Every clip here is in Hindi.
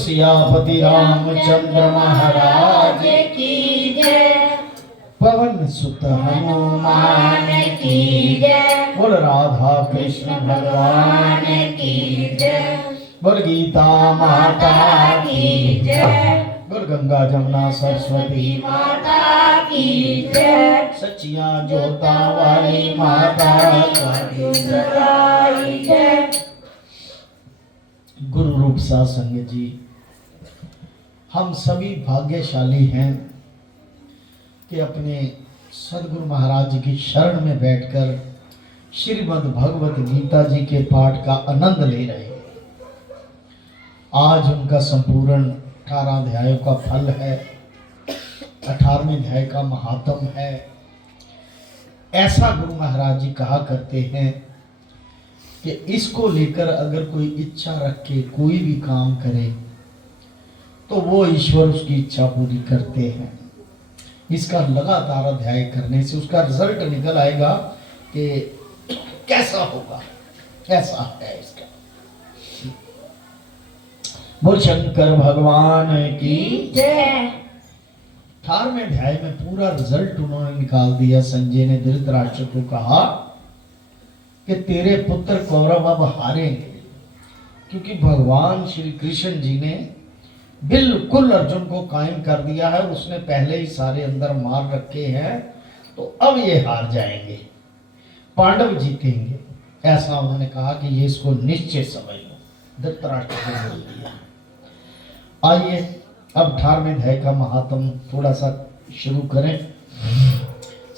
सियापति रामचंद्र महाराज की जय। पवन सुत हनुमान की जय। बोल राधा कृष्ण भगवान की जय। बोल गीता माता की जय। बोल गंगा जमुना सरस्वती माता की जय। सच्चिया जोता वाली माता की जय। गुरु रूप सत्संग जी, हम सभी भाग्यशाली हैं कि अपने सदगुरु महाराज की शरण में बैठकर श्रीमद् भगवत गीता जी के पाठ का आनंद ले रहे हैं। आज उनका संपूर्ण 18 अध्यायों का फल है, 18वें अध्याय का महात्म है। ऐसा गुरु महाराज जी कहा करते हैं कि इसको लेकर अगर कोई इच्छा रख के कोई भी काम करे तो वो ईश्वर उसकी इच्छा पूरी करते हैं। इसका लगातार अध्याय करने से उसका रिजल्ट निकल आएगा कि कैसा होगा, कैसा है इसका। बोल शंकर भगवान की जय। 18वें अध्याय में पूरा रिजल्ट उन्होंने निकाल दिया। संजय ने धृतराष्ट्र को कहा कि तेरे पुत्र कौरव अब हारेंगे, क्योंकि भगवान श्री कृष्ण जी ने बिल्कुल अर्जुन को कायम कर दिया है। उसने पहले ही सारे अंदर मार रखे हैं, तो अब ये हार जाएंगे, पांडव जीतेंगे। ऐसा उन्होंने कहा कि ये इसको निश्चय समझ लो। धृतराष्ट्र को बोल दिया। आइए अब 18वें अध्याय का महात्म थोड़ा सा शुरू करें।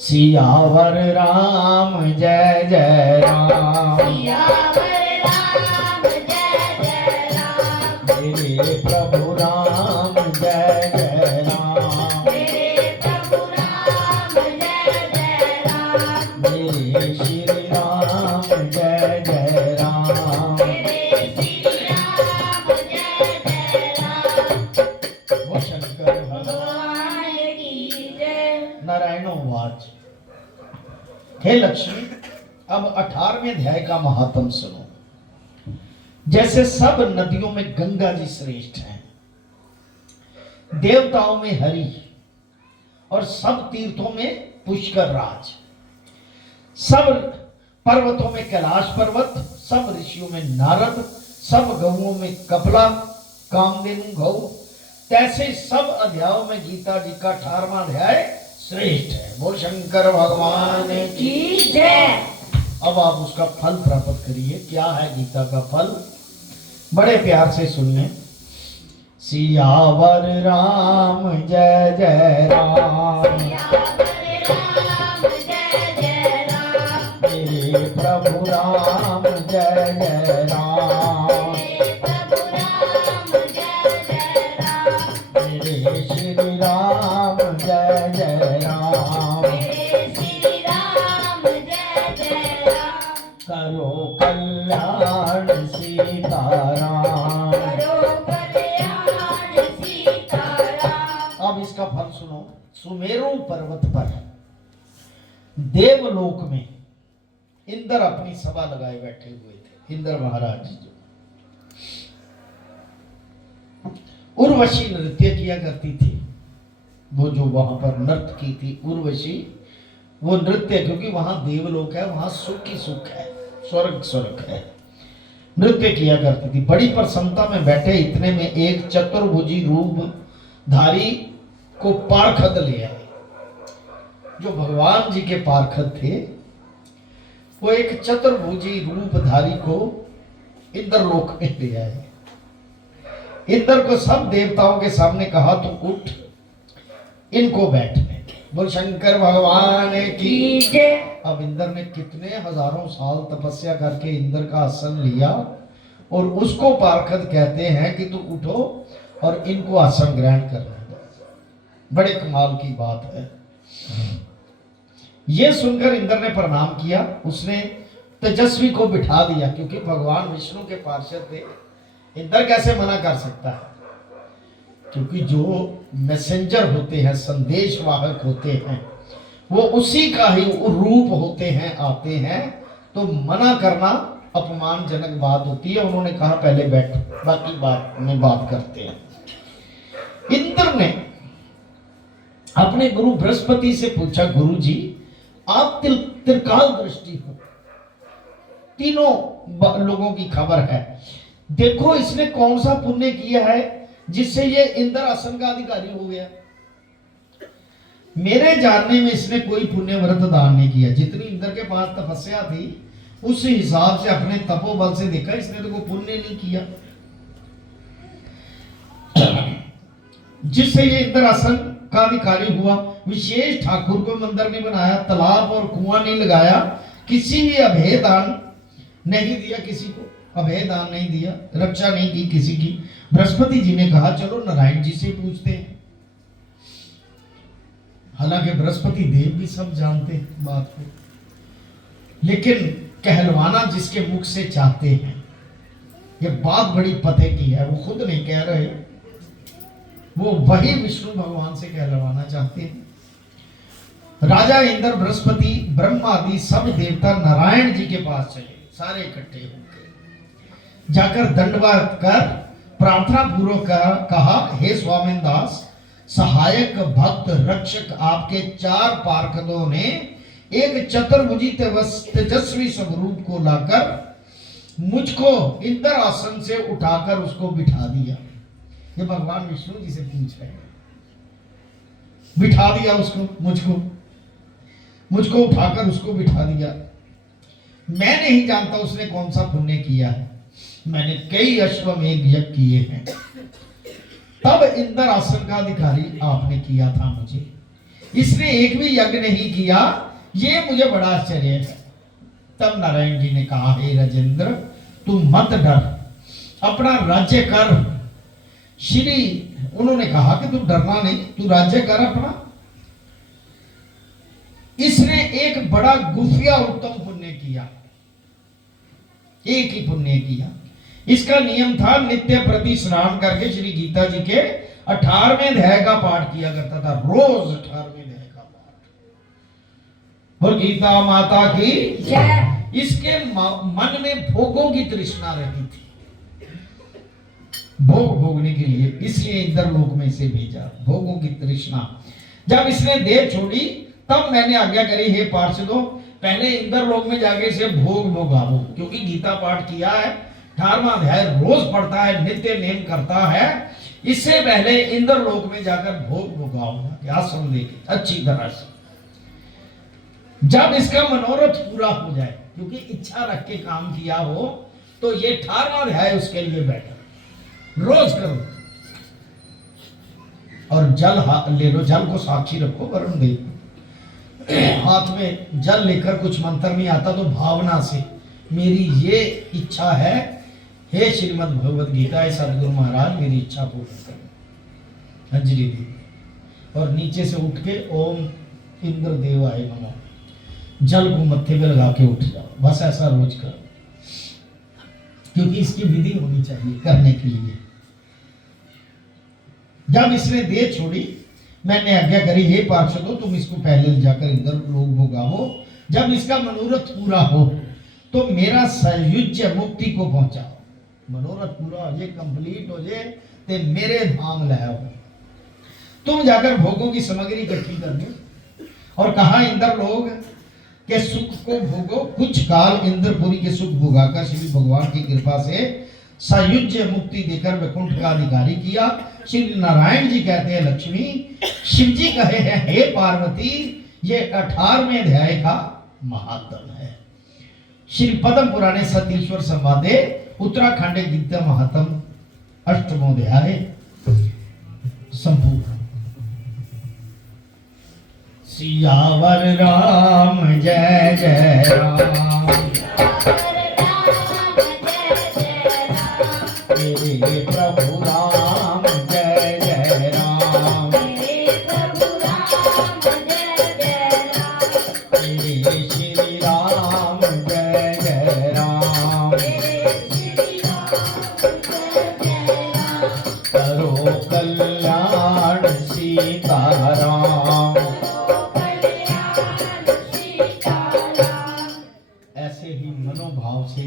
सियावर राम जय जय राम। सियावर राम जय जय राम। मेरे प्रभु राम जय जय राम। मेरे प्रभु राम जय जय राम। मेरे श्री राम जय जय राम। मेरे श्री राम जय जय राम। वो शंकर भगवान की जय। नारायणो वाच। हे लक्ष्मी, अब 18वें अध्याय का महात्म सुनो। जैसे सब नदियों में गंगा जी श्रेष्ठ हैं, देवताओं में हरि और सब तीर्थों में पुष्कर राज, सब पर्वतों में कैलाश पर्वत, सब ऋषियों में नारद, सब गौओं में कपिला कामधेनु गौ, तैसे सब अध्यायों में गीता जी का 18वां अध्याय श्रेष्ठ है। बोल शंकर भगवान की जय। अब आप उसका फल प्राप्त करिए। क्या है गीता का फल? बड़े प्यार से सुनने। सियावर राम जय जय राम, मेरे प्रभु राम जय जय राम, मेरे श्री राम जय जय राम, करो कल्याण सीताराम। अब इसका फल सुनो। सुमेरु पर्वत पर देवलोक में इंद्र अपनी सभा लगाए बैठे हुए थे। इंद्र महाराज जी उर्वशी नृत्य किया करती थी। वो जो वहां पर नृत्य की थी उर्वशी, वो नृत्य, क्योंकि वहां देवलोक है, वहां सुख ही सुख है, स्वर्ग स्वर्ग है, नृत्य किया करती थी। बड़ी प्रसन्नता में बैठे, इतने में एक चतुर्भुजी रूपधारी को पार्षद ले आए। जो भगवान जी के पार्षद थे, वो एक चतुर्भुजी रूपधारी को इंद्रलोक में ले आए। इंद्र को सब देवताओं के सामने कहा, तुम उठ, इनको बैठने। बोल शंकर भगवान की जय। अब इंद्र ने कितने हजारों साल तपस्या करके इंद्र का आसन लिया, और उसको पार्षद कहते हैं कि तुम उठो और इनको आसन ग्रहण करने दो। बड़े कमाल की बात है। यह सुनकर इंद्र ने प्रणाम किया। उसने तेजस्वी को बिठा दिया, क्योंकि भगवान विष्णु के पार्षद थे। इंद्र कैसे मना कर सकता है? क्योंकि जो मैसेंजर होते हैं, संदेश वाहक होते हैं, वो उसी का ही रूप होते हैं, आते हैं, तो मना करना अपमानजनक बात होती है। उन्होंने कहा पहले बैठो, बाकी बात में बात करते हैं। इंद्र ने अपने गुरु बृहस्पति से पूछा, गुरु जी आप त्रिकाल दृष्टि हो, तीनों लोगों की खबर है, देखो इसने कौन सा पुण्य किया है जिससे ये इंद्र आसन का अधिकारी हो गया। मेरे जानने में इसने कोई पुण्य व्रत दान नहीं किया। जितनी इंद्र के पास तपस्या थी उस हिसाब से अपने तपोबल से देखा, इसने तो कोई पुण्य नहीं किया जिससे ये इंद्र आसन का अधिकारी हुआ। विशेष ठाकुर को मंदिर नहीं बनाया, तालाब और कुआं नहीं लगाया, किसी भी अभय दान नहीं दिया, किसी को अभय दान नहीं दिया, रक्षा नहीं की किसी की। बृहस्पति जी ने कहा चलो नारायण जी से पूछते हैं। हालांकि बृहस्पति देव भी सब जानते हैं बात को, लेकिन कहलवाना जिसके मुख से चाहते हैं, ये बात बड़ी पते की है, वो खुद नहीं कह रहे, वो वही विष्णु भगवान से कहलवाना चाहते हैं। राजा इंद्र, बृहस्पति, ब्रह्मा आदि सब देवता नारायण जी के पास चले, सारे इकट्ठे होकर जाकर दंडवत कर प्रार्थना पूर्वक कहा, हे स्वामी दास, सहायक भक्त रक्षक आपके 4 पार्षदों ने एक चतुर्भुजी तेजस्वी स्वरूप को लाकर मुझको इंद्र आसन से उठाकर उसको बिठा दिया। ये भगवान विष्णु जी से पूछ रहे हैं, बिठा दिया उसको, मुझको उठाकर उसको बिठा दिया। मैं नहीं जानता उसने कौन सा पुण्य किया है, मैंने कई अश्वमेध यज्ञ किए हैं, तब इंद्र आसन का अधिकारी आपने किया था मुझे, इसने एक भी यज्ञ नहीं किया, ये मुझे बड़ा आश्चर्य है। तब नारायण जी ने कहा, हे राजेंद्र तू मत डर, अपना राज्य कर। उन्होंने कहा कि तू डरना नहीं, तू राज्य कर अपना। इसने एक बड़ा गुफिया उत्तम पुण्य किया, एक ही पुण्य किया। इसका नियम था नित्य प्रति स्नान करके श्री गीता जी के 18वें अध्याय का पाठ किया करता था, रोज 18वें अध्याय का पाठ। और गीता माता की जय। इसके मन में भोगों की तृष्णा रहती थी, भोग भोगने के लिए, इसलिए इंद्र लोक में इसे भेजा, भोगों की तृष्णा। जब इसने देह छोड़ी तब मैंने आज्ञा करी, हे पार्षदों पहले इंद्र लोक में जाके इसे भोग भोगाओ, क्योंकि गीता पाठ किया है, 18वां अध्याय रोज पढ़ता है, नित्य नेम करता है, इससे पहले इंद्र लोक में जाकर भोग भोगाओ आश्रम लेके अच्छी तरह से। जब इसका मनोरथ पूरा हो जाए, क्योंकि इच्छा रख के काम किया हो, तो ये 18वां अध्याय उसके लिए बेटर, रोज करो। और जल ले लो, जल को साक्षी रखो, वरुण देव हाथ में जल लेकर, कुछ मंत्र नहीं आता तो भावना से मेरी ये इच्छा है, हे श्रीमद् भगवद गीता, सदगुरु महाराज मेरी इच्छा पूर्ण करें, अंजलि दी। और नीचे से उठ के ओम इंद्र देवाय नमः, जल को मत्थे पे लगा के उठ जाओ, बस ऐसा रोज करो, क्योंकि इसकी विधि होनी चाहिए करने के लिए। जब इसने देह छोड़ी मैंने आज्ञा करी, हे पार्षदों तुम इसको पहले ले जाकर इंद्र लोक भोगाओ, जब इसका मनोरथ पूरा हो तो मेरा सायुज्य मुक्ति को पहुंचाओ। मनोरथ पूरा हो जाए, कंप्लीट हो जाए, ते मेरे धाम लाओ। तुम जाकर भोगों की सामग्री इकट्ठी करनी, और कहा इंद्र लोग के सुख को भोगो। कुछ काल इंद्रपुरी के सुख भोगाकर श्री भगवान की कृपा से सायुज्य मुक्ति देकर वैकुंठ का अधिकारी किया। श्री नारायण जी कहते हैं लक्ष्मी, शिव जी कहे हैं हे पार्वती, ये 18वें अध्याय का महात्म है। श्री पद्म पुराणे सतीश्वर संवादे उत्तराखंड गीता महात्म 8वां अध्याय संपूर्ण। सियावर राम जय जय राम, मेरे प्रभु राम जय जय राम, मेरे प्रभु राम जय जय राम, मेरे श्री राम जय जय राम, मेरे श्री राम जय जय राम, करो कल्याण सीताराम, करो कल्याण सीताराम। ऐसे ही मनोभाव से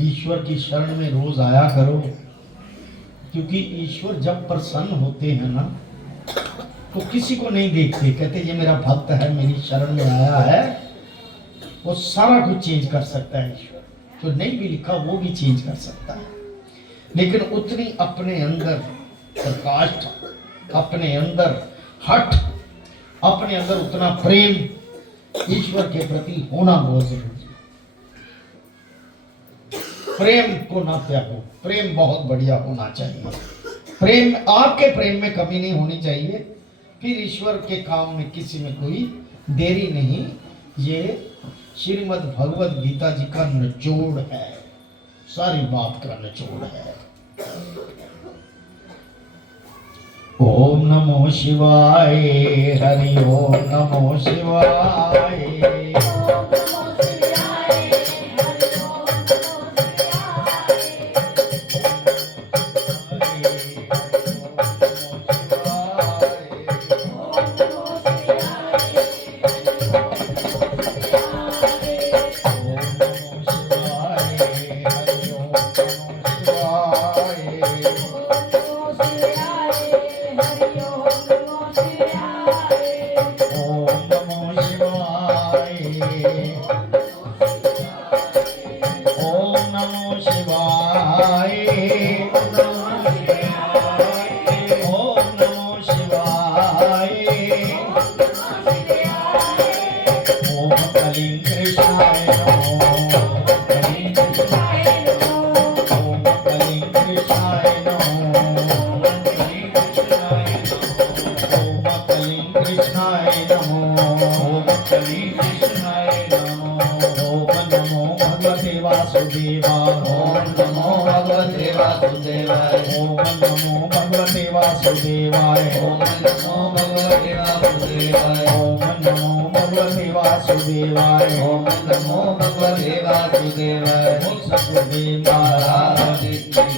ईश्वर की शरण में रोज आया करो, क्योंकि ईश्वर जब प्रसन्न होते हैं ना तो किसी को नहीं देखते, कहते ये मेरा भक्त है, मेरी शरण में आया है, वो सारा कुछ चेंज कर सकता है। ईश्वर तो नहीं भी लिखा वो भी चेंज कर सकता है, लेकिन उतनी अपने अंदर प्रकाश, अपने अंदर हट, अपने अंदर उतना प्रेम ईश्वर के प्रति होना बहुत जरूरी है। प्रेम को ना त्यागो, प्रेम बहुत बढ़िया होना चाहिए, प्रेम आपके प्रेम में कमी नहीं होनी चाहिए, फिर ईश्वर के काम में किसी में कोई देरी नहीं। ये श्रीमद् भगवद गीता जी का निचोड़ है, सारी बात का निचोड़ है। ओम नमो शिवाय, हरि ओम नमो शिवाय, ओम नमो भगवते वासुदेवाय, ओम सद्गुरुदेव महाराज।